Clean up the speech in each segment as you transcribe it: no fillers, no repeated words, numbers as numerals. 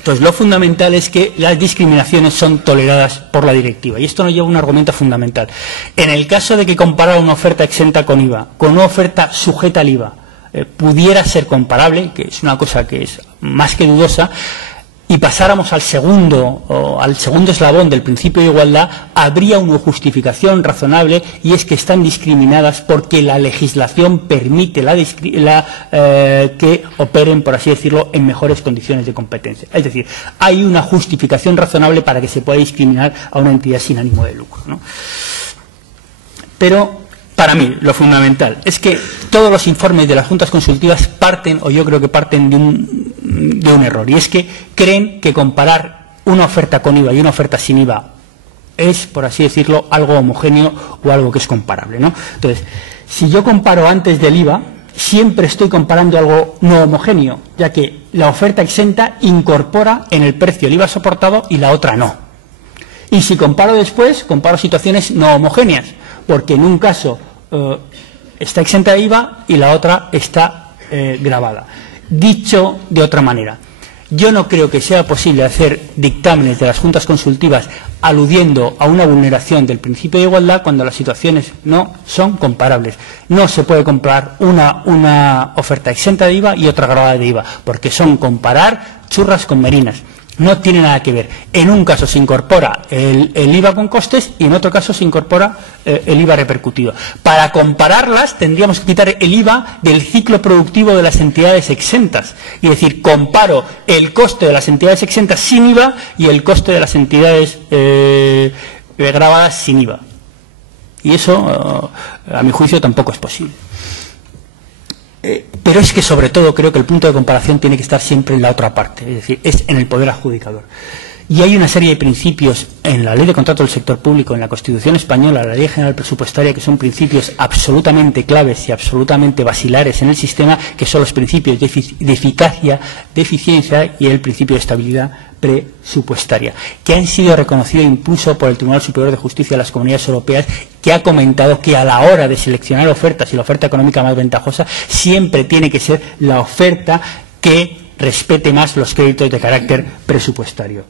Entonces, lo fundamental es que las discriminaciones son toleradas por la directiva. Y esto nos lleva a un argumento fundamental. En el caso de que comparar una oferta exenta con IVA con una oferta sujeta al IVA pudiera ser comparable, que es una cosa que es más que dudosa, y pasáramos al segundo eslabón del principio de igualdad, habría una justificación razonable, y es que están discriminadas porque la legislación permite que operen, por así decirlo, en mejores condiciones de competencia. Es decir, hay una justificación razonable para que se pueda discriminar a una entidad sin ánimo de lucro, ¿no? Pero para mí, lo fundamental es que todos los informes de las juntas consultivas parten, o yo creo que parten de un error, y es que creen que comparar una oferta con IVA y una oferta sin IVA es, por así decirlo, algo homogéneo o algo que es comparable, ¿no? Entonces, si yo comparo antes del IVA, siempre estoy comparando algo no homogéneo, ya que la oferta exenta incorpora en el precio el IVA soportado y la otra no. Y si comparo después, comparo situaciones no homogéneas, porque en un caso está exenta de IVA y la otra está gravada. Dicho de otra manera, yo no creo que sea posible hacer dictámenes de las juntas consultivas aludiendo a una vulneración del principio de igualdad cuando las situaciones no son comparables. No se puede comparar una oferta exenta de IVA y otra gravada de IVA, porque son comparar churras con merinas. No tiene nada que ver. En un caso se incorpora el IVA con costes y en otro caso se incorpora el IVA repercutido. Para compararlas tendríamos que quitar el IVA del ciclo productivo de las entidades exentas. Y decir, comparo el coste de las entidades exentas sin IVA y el coste de las entidades gravadas sin IVA. Y eso, a mi juicio, tampoco es posible. Pero es que sobre todo creo que el punto de comparación tiene que estar siempre en la otra parte, es decir, es en el poder adjudicador. Y hay una serie de principios en la Ley de Contrato del Sector Público, en la Constitución Española, la Ley General Presupuestaria, que son principios absolutamente claves y absolutamente basilares en el sistema, que son los principios de eficacia, de eficiencia y el principio de estabilidad presupuestaria, que han sido reconocidos incluso por el Tribunal Superior de Justicia de las Comunidades Europeas, que ha comentado que a la hora de seleccionar ofertas y la oferta económica más ventajosa siempre tiene que ser la oferta que respete más los créditos de carácter presupuestario.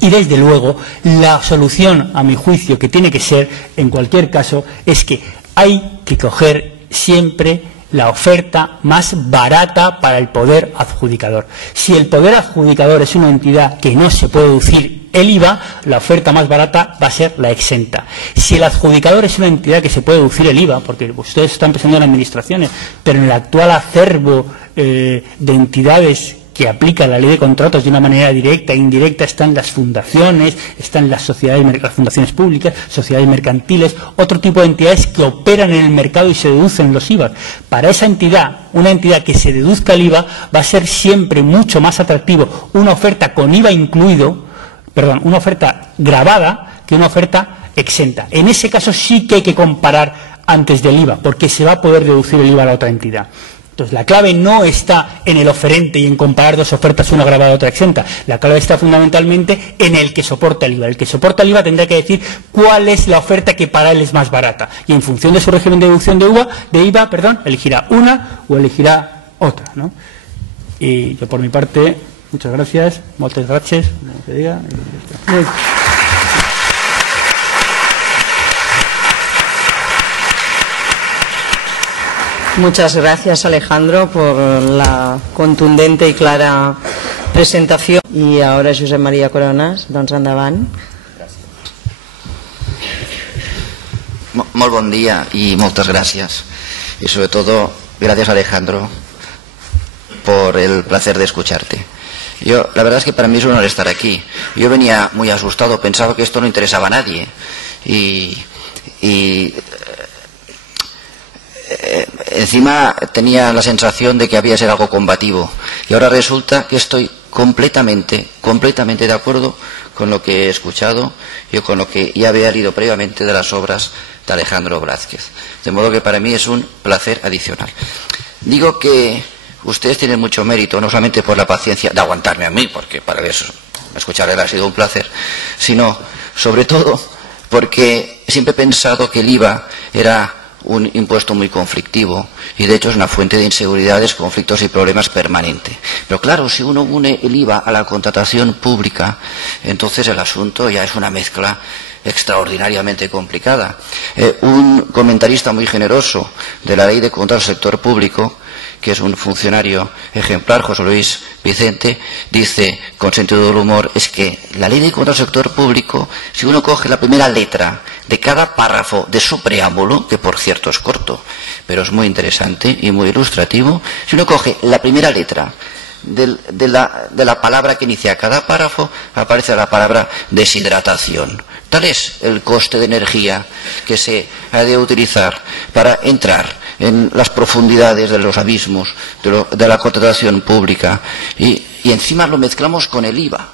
Y desde luego la solución, a mi juicio, que tiene que ser en cualquier caso, es que hay que coger siempre la oferta más barata para el poder adjudicador. Si el poder adjudicador es una entidad que no se puede deducir el IVA, la oferta más barata va a ser la exenta. Si el adjudicador es una entidad que se puede deducir el IVA, porque ustedes están pensando en administraciones, pero en el actual acervo de entidades que aplica la ley de contratos de una manera directa e indirecta están las fundaciones, están las sociedades, las fundaciones públicas, sociedades mercantiles, otro tipo de entidades que operan en el mercado y se deducen los IVA. Para esa entidad, una entidad que se deduzca el IVA, va a ser siempre mucho más atractivo una oferta con IVA incluido, perdón, una oferta gravada que una oferta exenta. En ese caso sí que hay que comparar antes del IVA, porque se va a poder deducir el IVA a la otra entidad. Entonces, la clave no está en el oferente y en comparar dos ofertas, una gravada y otra exenta. La clave está fundamentalmente en el que soporta el IVA. El que soporta el IVA tendrá que decir cuál es la oferta que para él es más barata. Y en función de su régimen de deducción de IVA, elegirá una o elegirá otra, ¿no? Y yo, por mi parte, muchas gracias. Moltes gràcies, como se diga. Muchas gracias, Alejandro, por la contundente y clara presentación. Y ahora Josep María Coronas, doncs endavant. Molt bon dia y muchas gracias. Y sobre todo, gracias, Alejandro, por el placer de escucharte. La verdad es que para mí es un honor estar aquí. Yo venía muy asustado, pensaba que esto no interesaba a nadie. Encima tenía la sensación de que había que ser algo combativo. Y ahora resulta que estoy completamente de acuerdo con lo que he escuchado y con lo que ya había leído previamente de las obras de Alejandro Blázquez. De modo que para mí es un placer adicional. Digo que ustedes tienen mucho mérito, no solamente por la paciencia de aguantarme a mí, porque para eso escucharle ha sido un placer, sino sobre todo porque siempre he pensado que el IVA era un impuesto muy conflictivo y de hecho es una fuente de inseguridades, conflictos y problemas permanente. Pero claro, si uno une el IVA a la contratación pública, entonces el asunto ya es una mezcla extraordinariamente complicada. Un comentarista muy generoso de la ley de contratos del sector público, que es un funcionario ejemplar, José Luis Vicente, dice con sentido del humor, es que la ley de contratos del sector público, si uno coge la primera letra de cada párrafo de su preámbulo, que por cierto es corto, pero es muy interesante y muy ilustrativo, si uno coge la primera letra de la palabra que inicia cada párrafo, aparece la palabra deshidratación. Tal es el coste de energía que se ha de utilizar para entrar en las profundidades de los abismos de la contratación pública y encima lo mezclamos con el IVA.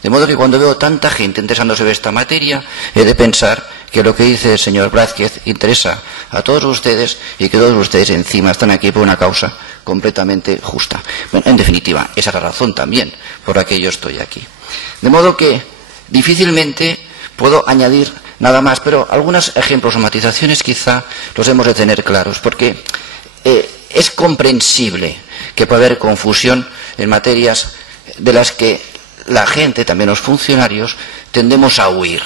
De modo que cuando veo tanta gente interesándose en esta materia, he de pensar que lo que dice el señor Blázquez interesa a todos ustedes y que todos ustedes encima están aquí por una causa completamente justa. Bueno, en definitiva, esa es la razón también por la que yo estoy aquí. De modo que difícilmente puedo añadir nada más, pero algunos ejemplos o matizaciones quizá los hemos de tener claros, porque es comprensible que pueda haber confusión en materias de las que la gente, también los funcionarios, tendemos a huir.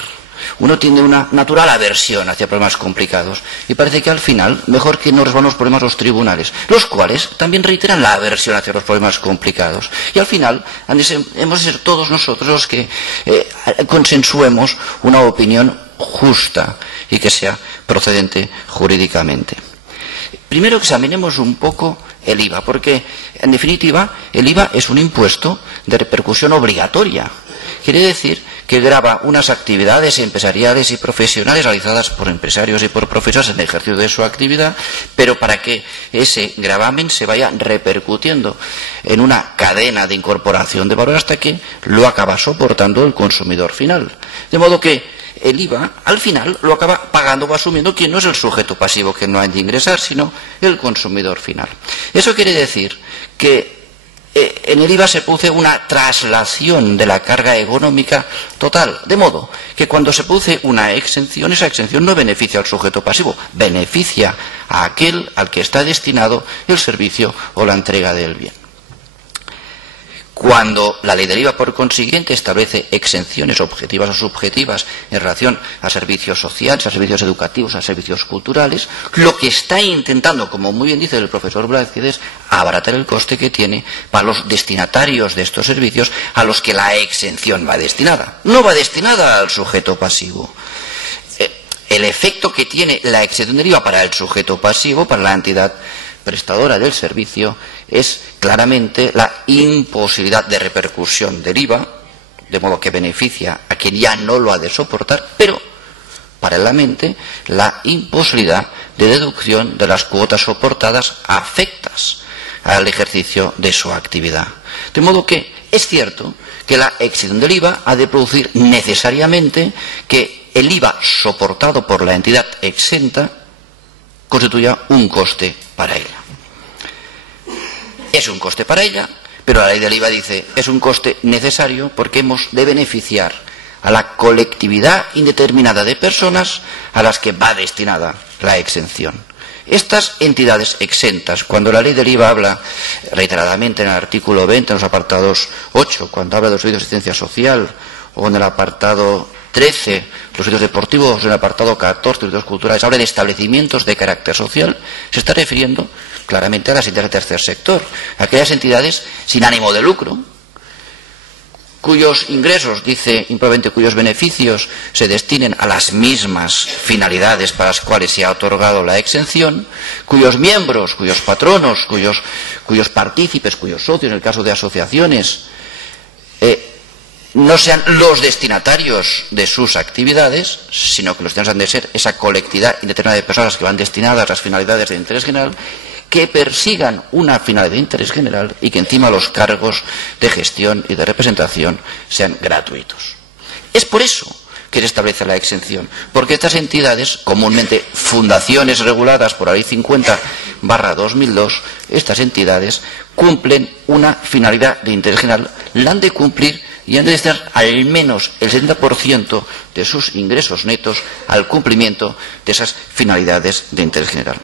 Uno tiene una natural aversión hacia problemas complicados y parece que al final mejor que no resolvan los problemas los tribunales, los cuales también reiteran la aversión hacia los problemas complicados. Y al final hemos de ser todos nosotros los que consensuemos una opinión justa y que sea procedente jurídicamente. Primero examinemos un poco el IVA, porque en definitiva el IVA es un impuesto de repercusión obligatoria. Quiere decir que grava unas actividades empresariales y profesionales realizadas por empresarios y por profesionales en el ejercicio de su actividad, pero para que ese gravamen se vaya repercutiendo en una cadena de incorporación de valor hasta que lo acaba soportando el consumidor final. De modo que el IVA, al final, lo acaba pagando o asumiendo quien no es el sujeto pasivo que no ha de ingresar, sino el consumidor final. Eso quiere decir que en el IVA se produce una traslación de la carga económica total, de modo que cuando se produce una exención, esa exención no beneficia al sujeto pasivo, beneficia a aquel al que está destinado el servicio o la entrega del bien. Cuando la ley del IVA, por consiguiente, establece exenciones objetivas o subjetivas en relación a servicios sociales, a servicios educativos, a servicios culturales, lo que está intentando, como muy bien dice el profesor Blázquez, es abaratar el coste que tiene para los destinatarios de estos servicios a los que la exención va destinada. No va destinada al sujeto pasivo. El efecto que tiene la exención del IVA para el sujeto pasivo, para la entidad prestadora del servicio, es claramente la imposibilidad de repercusión del IVA, de modo que beneficia a quien ya no lo ha de soportar, pero paralelamente la imposibilidad de deducción de las cuotas soportadas afectas al ejercicio de su actividad. De modo que es cierto que la exención del IVA ha de producir necesariamente que el IVA soportado por la entidad exenta constituya un coste para ella. Es un coste para ella, pero la ley del IVA dice es un coste necesario porque hemos de beneficiar a la colectividad indeterminada de personas a las que va destinada la exención. Estas entidades exentas, cuando la ley del IVA habla reiteradamente en el artículo 20, en los apartados 8, cuando habla de los servicios de asistencia social, o en el apartado 13, los servicios deportivos, en el apartado 14, los servicios culturales, habla de establecimientos de carácter social, se está refiriendo claramente a las entidades del tercer sector, aquellas entidades sin ánimo de lucro, cuyos ingresos, dice improbablemente, cuyos beneficios se destinen a las mismas finalidades para las cuales se ha otorgado la exención, cuyos miembros, cuyos patronos, cuyos partícipes, cuyos socios, en el caso de asociaciones, no sean los destinatarios de sus actividades, sino que los destinatarios han de ser esa colectividad indeterminada de personas que van destinadas a las finalidades de interés general, que persigan una finalidad de interés general y que encima los cargos de gestión y de representación sean gratuitos. Es por eso que se establece la exención, porque estas entidades, comúnmente fundaciones reguladas por la Ley 50/2002, estas entidades cumplen una finalidad de interés general, la han de cumplir y han de destinar al menos el 70% de sus ingresos netos al cumplimiento de esas finalidades de interés general.